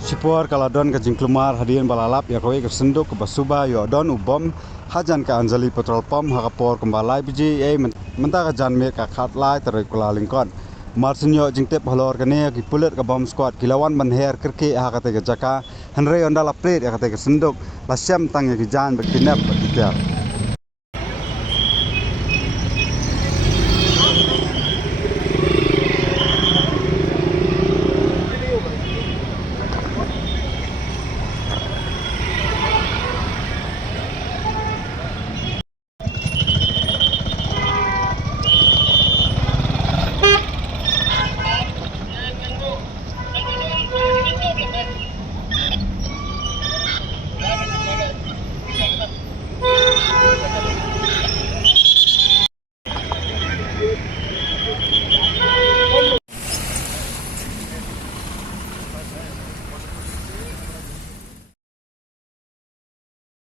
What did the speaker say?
Sipor kaladon ke jingklumar hadian balalap ya kowe ke senduk ke basuba yo don ubom hajan ke Anjali petrol pump hakapor kembalai biji mentah ke janmir ke khatlai terai kula lingkon marsinyo jingtep halor ke ne ki pulet ke bom squad kilawan menher kerke hakate ke jaka henre ondala plate hakate ke senduk lasyam tang ya ki jan berkinap bertiar